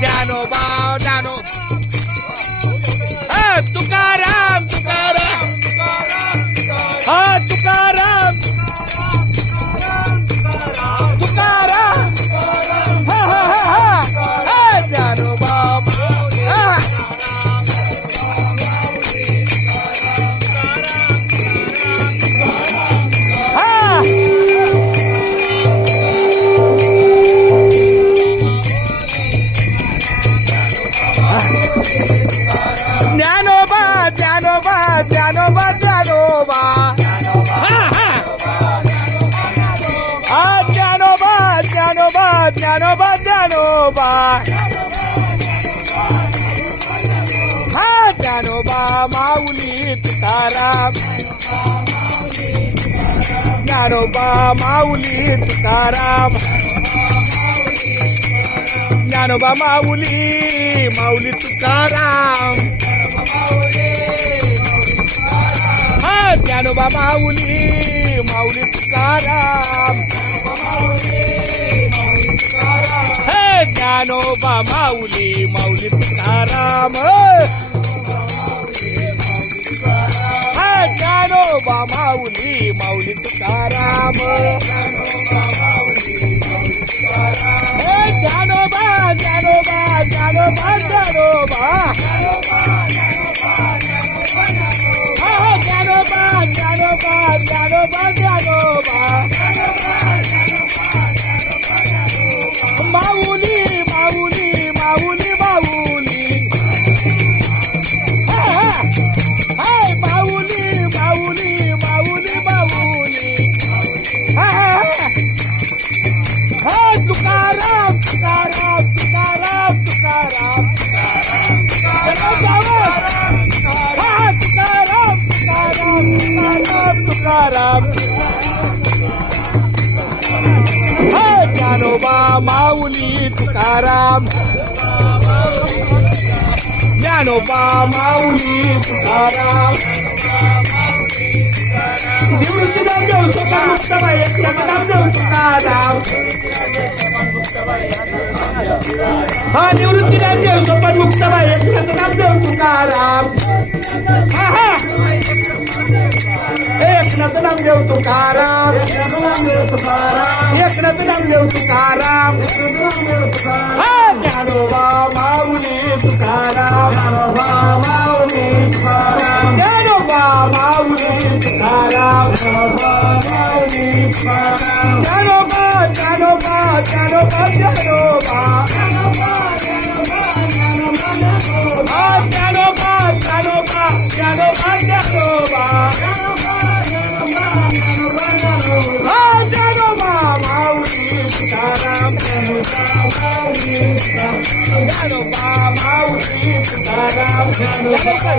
ज्ञानोबा ज्ञानो तुकाराम तुकाराम हा तुकाराम तुकाराम ज्ञानोबा ज्ञानोबा ज्ञानोबा ज्ञानोबा ज्ञानोबा ज्ञानोबा ज्ञानोबा ज्ञानोबा ज्ञानोबा ज्ञानोबा माऊली तुकाराम ज्ञानोबा माऊली तुकाराम ज्ञानोबा माऊली माऊली तुकाराम ज्ञानोबा माऊली माऊली तुकाराम ज्ञानोबा माऊली माऊली तुकाराम ज्ञानोबा माऊली माऊली तुकाराम ज्ञानोबा ज्ञानोबा ज्ञानोबा ज्ञानोबा ज्ञानोबा ज्ञानोबा ज्ञानोबा ज्ञानोबा माऊली माऊली माऊली माऊली माऊली माऊली माऊली माऊली तुकाराम तुकाराम तुकाराम तुकाराम तुकाराम तुकाराम ज्ञानोबा माऊली तुकाराम ज्ञानोबा माऊली तुकाराम निवृत्ती नामदेव स्वतः मुक्ताबाई एकनाथ नामदेव तुकाराम निवृत्ती नामदेव स्वतः मुक्ताबाई एकनाथ नामदेव तुकाराम एकनाथ नामदेव तुकाराम एकनाथ नामदेव तुकाराम ज्ञानोबा माऊली तुकाराम ज्ञानोबा माऊली तुकाराम ज्ञानोबा माऊली तुकाराम ज्ञानोबा ज्ञानोबा ज्ञानोबा ज्ञानोबा ज्ञानोबा ज्ञानोबा ज्ञानोबा ज्ञानोबा ज्ञानोबा माऊली तुकाराम ज्ञानोबा माऊली तुकाराम ज्ञानोबा